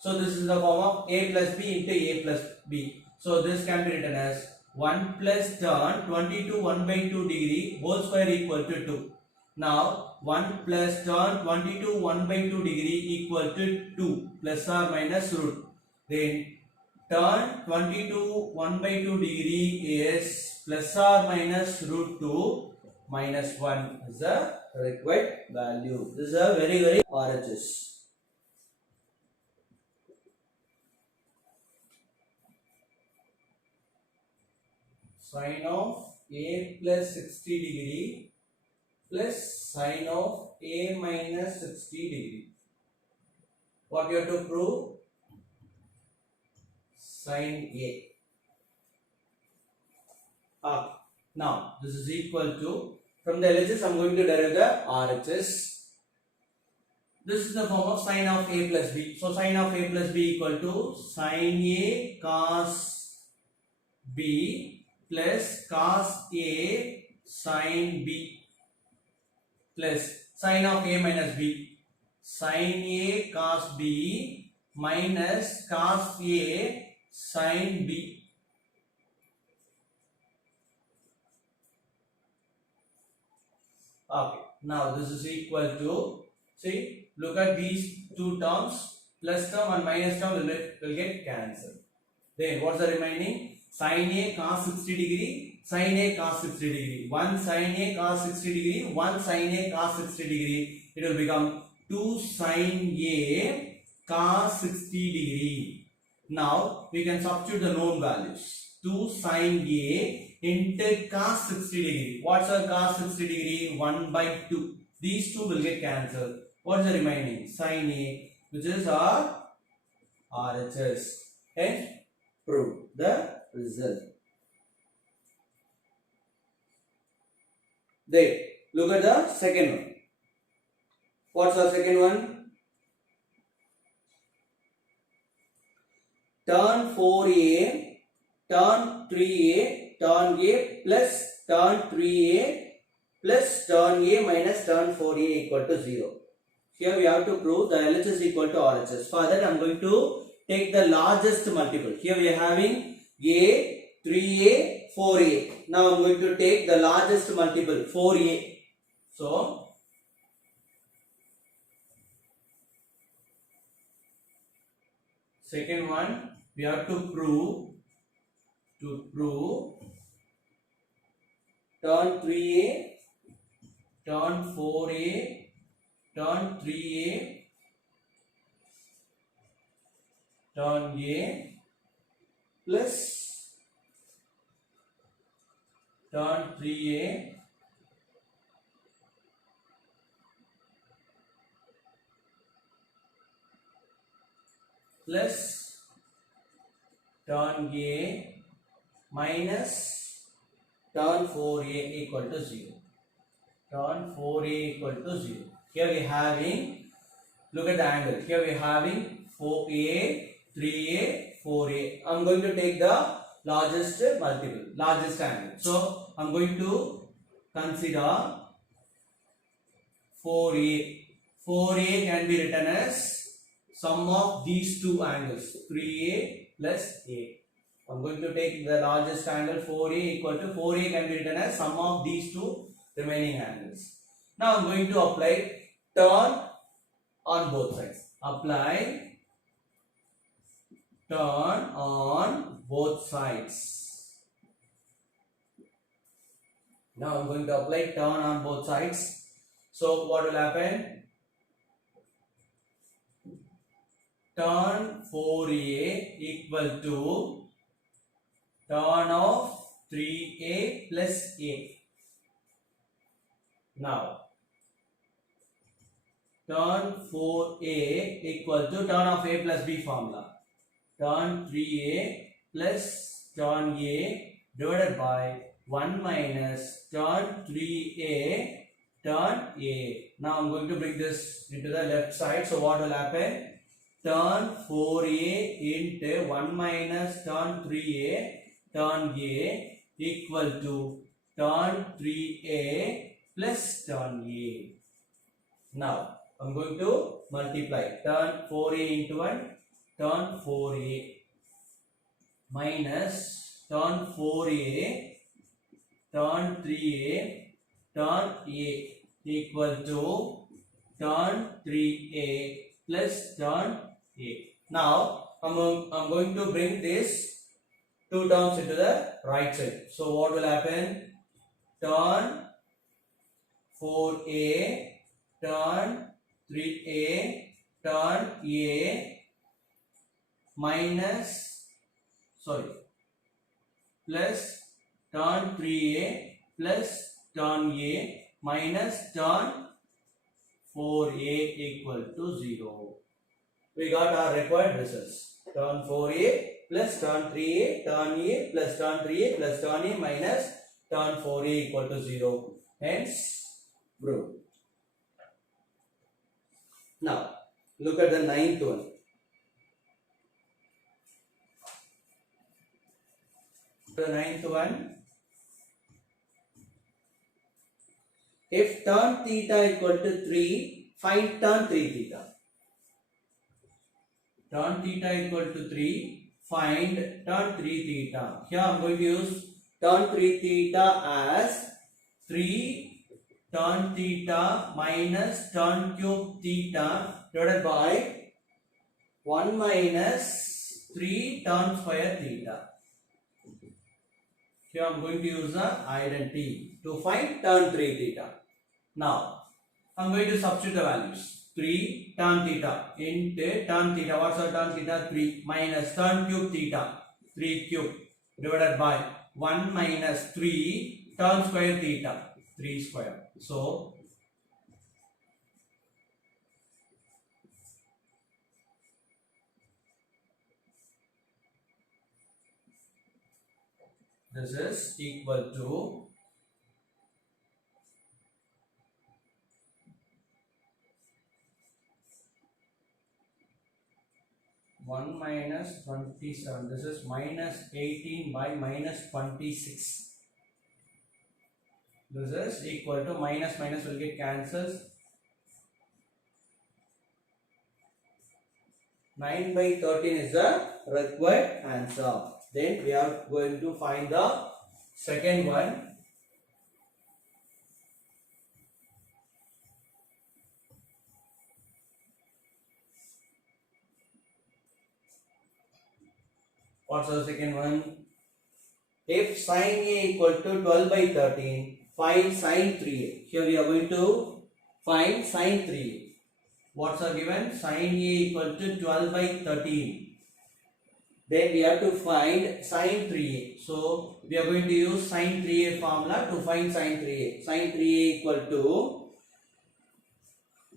So this is the form of A plus B into A plus B. So this can be written as 1 plus tan 22 1 by 2 degree whole square equal to 2. Now 1 plus tan 22 1 by 2 degree equal to 2 plus or minus root. Then tan 22 1 by 2 degree is plus or minus root 2 minus 1 is the required value. This is a very RHS. Sine of A plus 60 degree plus sine of A minus 60 degree. What you have to prove? Sine A. Now this is equal to, from the LHS I am going to derive the RHS. This is the form of sine of A plus B. So sine of A plus B equal to sine A cos B plus cos A sine B plus sine of A minus B, sine A cos B minus cos A sine B. Okay, now this is equal to, see, look at these two terms, plus term and minus term will get cancelled. Then what's the remaining? Sine A cos 60 degree, sine A cos 60 degree. 1 sine A cos 60 degree, 1 sine A cos 60 degree. It will become 2 sine A cos 60 degree. Now we can substitute the known values. 2 sine A into cos 60 degree. What's our cos 60 degree? 1 by 2. These two will get cancelled. What's the remaining? Sine A, which is our RHS. Hence, prove the result. There. Look at the second one. What's the second one? Tan 4A, tan 3A, tan A plus tan 3A plus tan A minus tan 4A equal to 0. Here we have to prove the LHS equal to RHS. For that I am going to take the largest multiple. Here we are having A, 3A, 4A. Now I am going to take the largest multiple, 4A. So, second one, we have to prove tan 3A, tan 4A, tan 3A, tan A plus tan 3A plus tan A minus tan 4A equal to 0. Tan 4A equal to 0. Here we are having, look at the angle. Here we are having 4A, 3A, 4A. I am going to take the largest multiple, largest angle. So I am going to consider 4A. 4A can be written as sum of these two angles, 3A plus A. I am going to take the largest angle 4A equal to 4A can be written as sum of these two remaining angles. Now I am going to apply tan on both sides. Apply tan on both sides. Now I am going to apply tan on both sides. So what will happen? Tan 4A equal to tan of 3A plus A. Now tan 4A equal to tan of A plus B formula. tan 3a plus tan a divided by 1 minus tan 3a tan a. Now I'm going to bring this into the left side. So what will happen? Tan 4a into 1 minus tan 3a tan a equal to tan 3a plus tan a. Now I'm going to multiply tan 4a into 1 tan 4a minus tan 4a tan 3a tan a equal to tan 3a plus tan a. Now I'm going to bring this two terms into the right side. So what will happen? Tan 4a tan 3a tan a minus plus tan 3a plus tan a minus tan 4a equal to 0. We got our required results. Tan 4a plus tan 3a tan a plus tan 3a plus tan a minus tan 4a equal to 0. Hence proved. Now look at the ninth one. The ninth one. If tan theta equal to 3, find tan 3 theta. Tan theta equal to 3, find tan 3 theta. Here I am going to use tan 3 theta as 3 tan theta minus tan cube theta divided by 1 minus 3 tan square theta. Here I am going to use the identity to find tan 3 theta. Now I am going to substitute the values. 3 tan theta into tan theta. What's our tan theta? 3 minus tan cube theta. 3 cube divided by 1 minus 3 tan square theta. 3 square. So this is equal to 1 minus 27. This is minus 18 by minus 26. This is equal to minus will get cancelled. 9 by 13 is the required answer. Then we are going to find the second one. What's the second one? If sin A equal to 12 by 13, find sin 3A. Here we are going to find sin 3A. What's are given? Sin A equal to 12 by 13. Then we have to find sin 3A. So we are going to use sin 3A formula to find sin 3A. Sin 3A equal to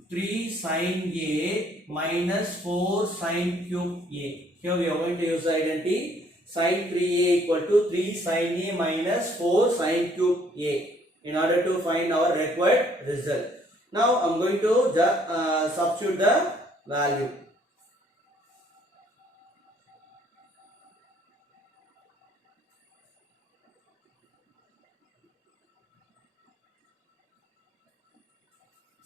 3 sin A minus 4 sin cube A. Here we are going to use the identity sin 3A equal to 3 sin A minus 4 sin cube A in order to find our required result. Now I am going to substitute the value.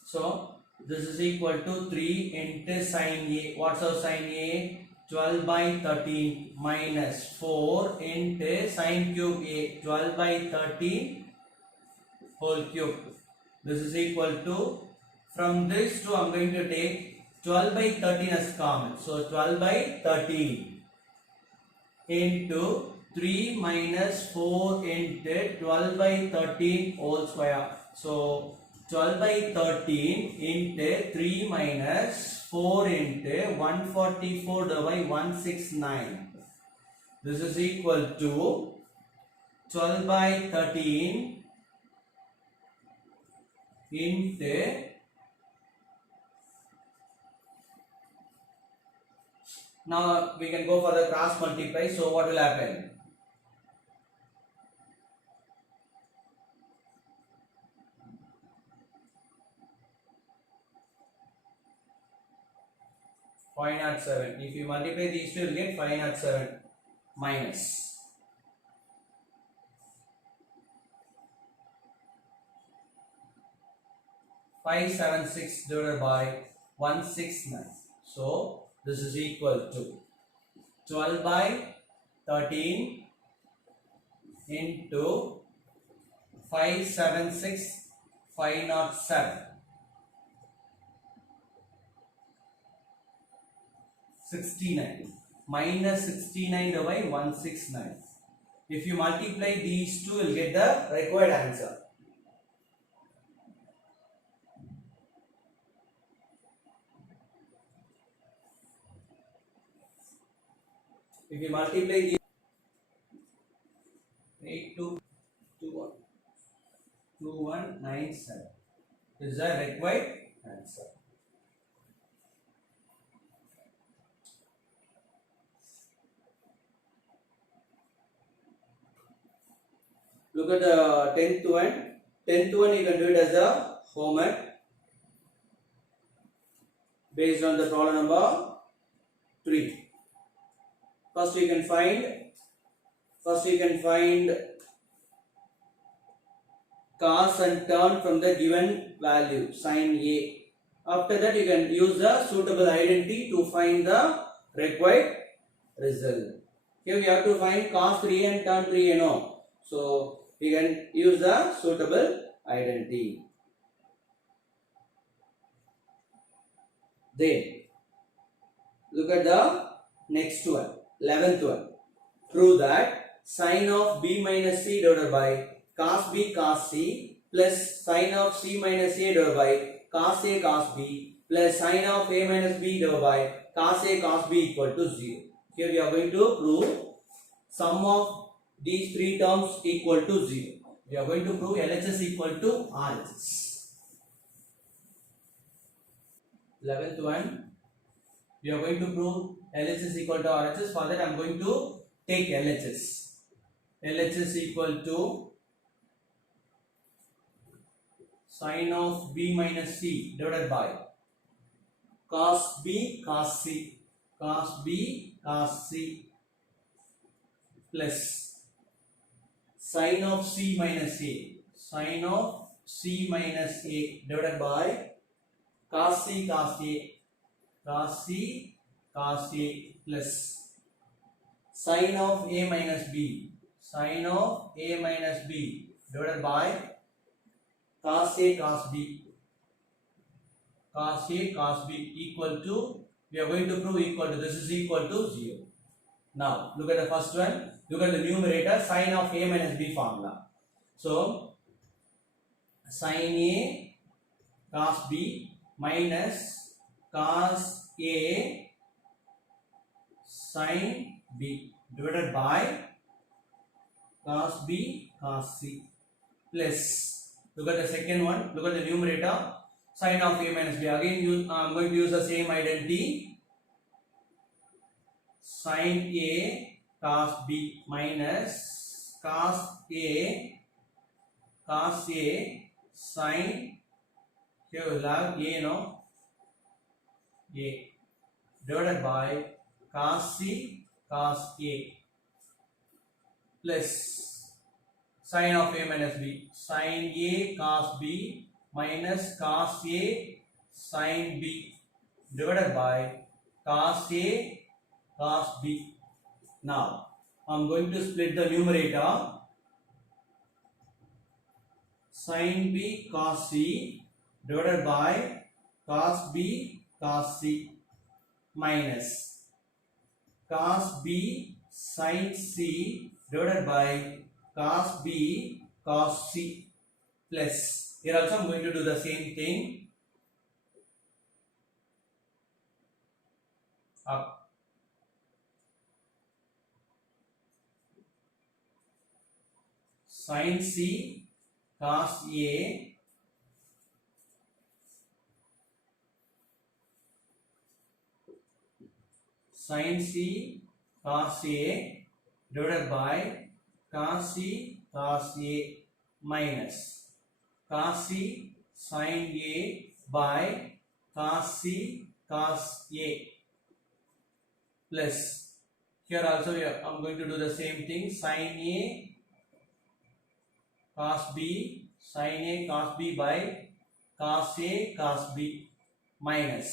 So this is equal to 3 into sin A. What's our sin A? 12 by 13 minus 4 into sin cube A. 12 by 13 whole cube. This is equal to, from this to I am going to take 12 by 13 as common. So 12 by 13 into 3 minus 4 into 12 by 13 whole square. So 12 by 13 into 3 minus 4 into 144 divided by 169. This is equal to 12 by 13 into Now we can go for the cross multiply. So what will happen? Five not 7. If you multiply these two, you will get 507 minus 576 divided by 169. So this is equal to 12 by 13 into 576 507 69 minus 69 divided by 169. If you multiply these two, you will get the required answer. If you multiply these 2197, this is the required answer. Look at the 10th one. 10th one you can do it as a homework based on the problem number 3. First you can find cos and tan from the given value sin A. After that you can use the suitable identity to find the required result. Here we have to find cos 3 and tan 3, So we can use the suitable identity. Then look at the next one, 11th one. Prove that sin of b minus c divided by cos b cos c plus sin of c minus a divided by cos a cos b plus sin of a minus b divided by cos a cos b equal to 0. Here we are going to prove sum of these three terms equal to 0. We are going to prove LHS equal to RHS. 11th one, we are going to prove LHS equal to RHS. For that I am going to take LHS. LHS equal to sin of b minus c divided by cos b cos c plus sin of c minus a divided by cos c cos a plus sin of a minus b divided by cos a cos b equal to, we are going to prove equal to, this is equal to 0. Now look at the first one. Look at the numerator, sin of a minus b formula. So sin a cos b minus cos a sin b divided by cos b cos c plus, look at the second one, look at the numerator, sin of a minus b. Again I am going to use the same identity, sin a cos b minus cos a sin, here we will have a divided by cos c cos a plus sin of a minus b, sin a cos b minus cos a sin b divided by cos a cos b. Now I am going to split the numerator, sin b cos c divided by cos b cos c minus cos b sin c divided by cos b cos c plus, here also I am going to do the same thing, up sin c cos a sin C cos A divided by cos C cos A minus cos C sin A by cos C cos A plus here also I'm going to do the same thing, sin A cos B sin A cos B by cos A cos B minus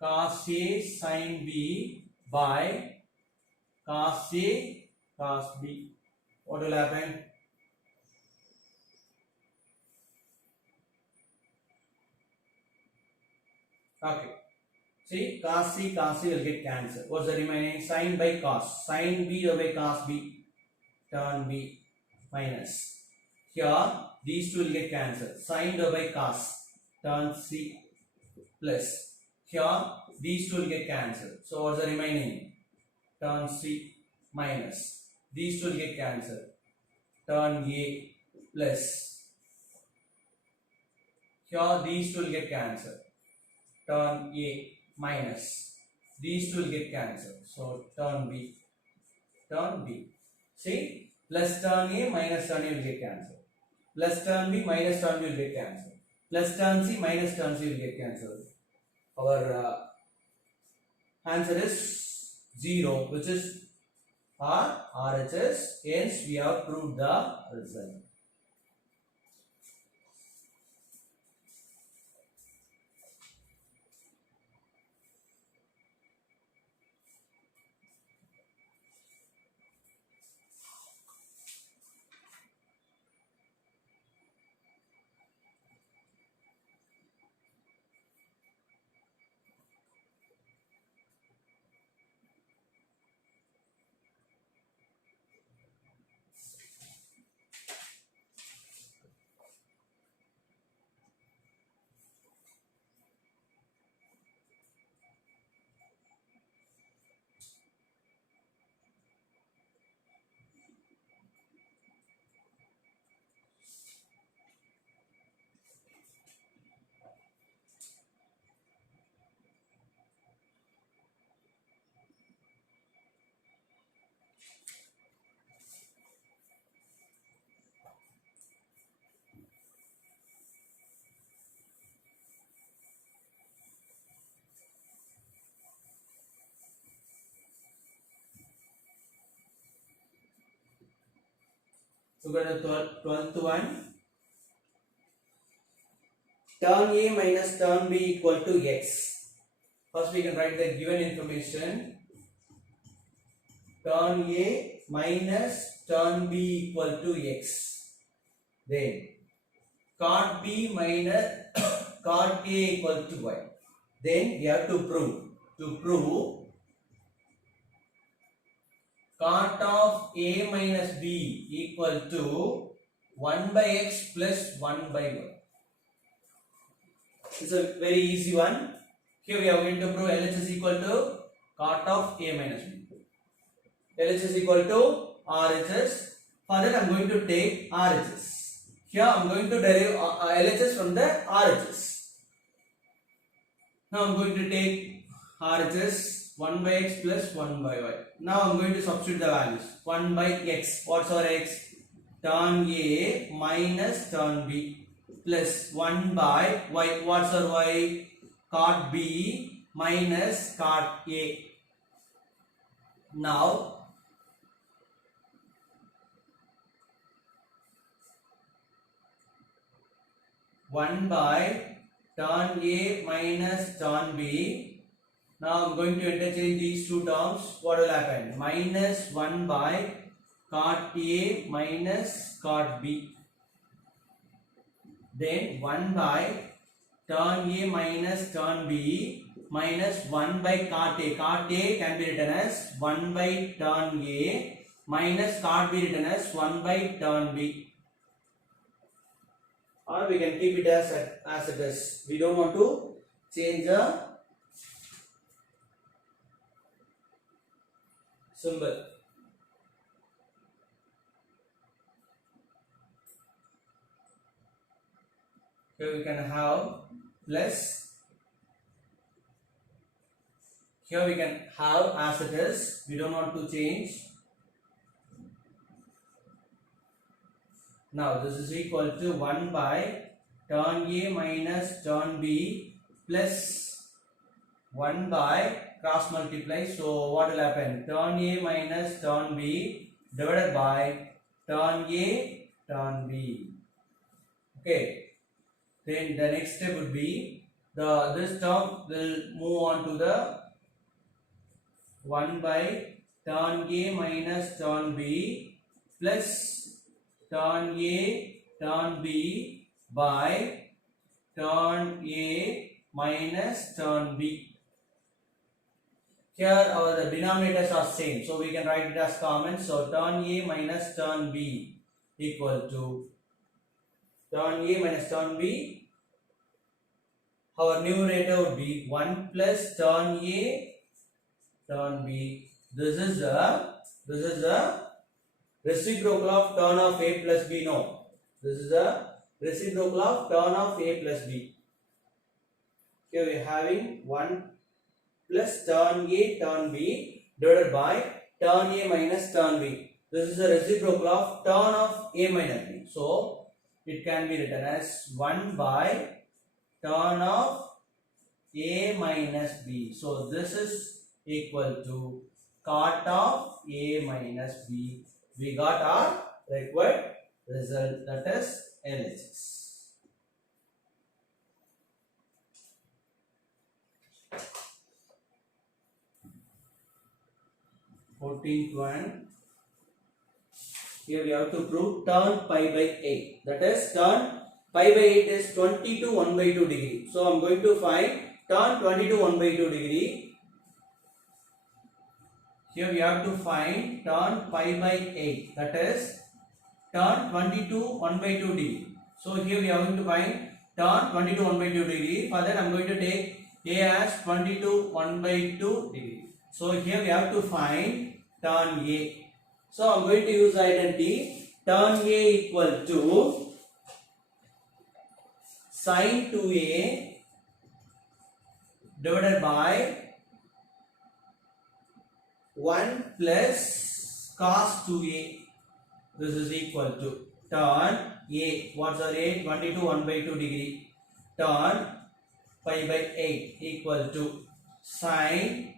cos A sin B by cos A cos B. What will happen? Okay. See, cos C cos C will get cancelled. What's the remaining? Sin by cos. Sin B by cos B. Tan B minus. Here, these two will get cancelled. Sin by cos. Tan C plus. Here, these two will get cancelled. So, what's the remaining? Tan C minus. These two will get cancelled. Tan A plus. Here, these two will get cancelled. Turn A minus. These two will get cancelled. So turn B. Turn B. See? Plus turn A minus turn A will get cancelled. Plus turn B minus turn B will get cancelled. Plus turn C minus turn C will get cancelled. Our answer is 0, which is our RHS. Hence, we have proved the result. So, got the 12th one. Turn A minus turn B equal to X. First, we can write the given information. Turn A minus turn B equal to X. Then, cot B minus cot A equal to Y. Then, we have to prove. To prove, cot of A minus B equal to 1 by X plus 1 by Y. It's a very easy one. Here we are going to prove LHS equal to cot of A minus B. LHS equal to RHS. For that I am going to take RHS. Here I am going to derive LHS from the RHS. Now I am going to take RHS 1 by X plus 1 by Y. Now I am going to substitute the values. 1 by X. What's our X? Turn A minus turn B plus 1 by Y. What's our Y? Cot B minus cot A. Now, one by turn A minus turn B. Now I am going to interchange these two terms. What will happen? Minus 1 by cot A minus cot B. Then 1 by turn A minus turn B minus 1 by cot A. Cot A can be written as 1 by turn A minus cot B written as 1 by turn B. Or we can keep it as it is. We don't want to change the symbol. Here we can have plus Here we can have as it is. We don't want to change. Now this is equal to 1 by tan A minus tan B plus 1 by cross multiply. So what will happen? Tan A minus tan B divided by tan A tan B. Okay. Then the next step would be this term will move on to the 1 by tan A minus tan B plus tan A tan B by tan A minus tan B. Here our denominators are same, so we can write it as common. So tan A minus tan B equal to tan A minus tan B. Our numerator would be 1 plus tan A tan B. This is the reciprocal of tan of A plus B. No, this is the reciprocal of tan of A plus B. Here we are having 1 plus tan A tan B divided by tan A minus tan B. This is the reciprocal of tan of A minus B. So it can be written as 1 by tan of A minus B. So this is equal to cot of A minus B. We got our required result, that is LHS. Fourteenth one. Here we have to prove tan pi by 8. That is tan pi by 8 is 22 1 by 2 degree. So I am going to find tan 22 1 by 2 degree. Here we have to find tan pi by 8. That is tan 22 1 by 2 degree. So here we are going to find tan 22 1 by 2 degree. For that I am going to take A as 22 1 by 2 degree. So here we have to find tan A. So I am going to use identity. Tan A equal to sin 2A divided by 1 plus cos 2A. This is equal to tan A. What's our A? 22 1 by 2 degree. Tan pi by 8 equal to sin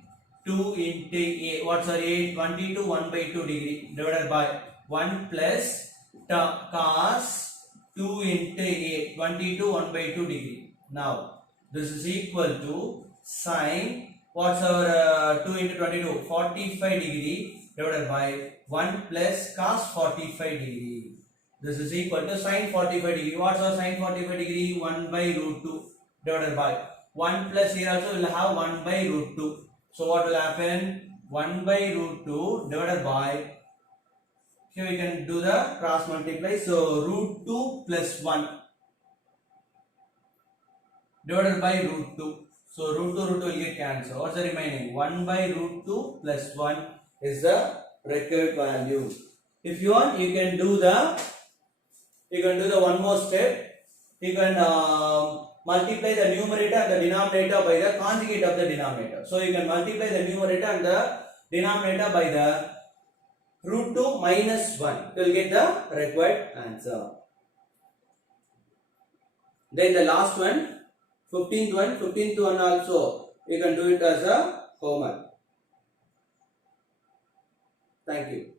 2 into A. What's our A? 22 1 by 2 degree divided by 1 plus cos 2 into A. 22 1 by 2 degree. Now this is equal to sin. What's our 2 into 22? 45 degree divided by 1 plus cos 45 degree. This is equal to sin 45 degree. What's our sin 45 degree? 1 by root 2 divided by 1 plus here also will have 1 by root 2. So what will happen? 1 by root 2 divided by, here we can do the cross multiply. So root 2 plus 1 divided by root 2. So root 2 will get cancelled. What's the remaining? 1 by root 2 plus 1 is the required value. If you want, you can do the one more step. You can multiply the numerator and the denominator by the conjugate of the denominator. So you can multiply the numerator and the denominator by the root 2 minus 1. You will get the required answer. Then the last one, 15th one also, you can do it as a homework. Thank you.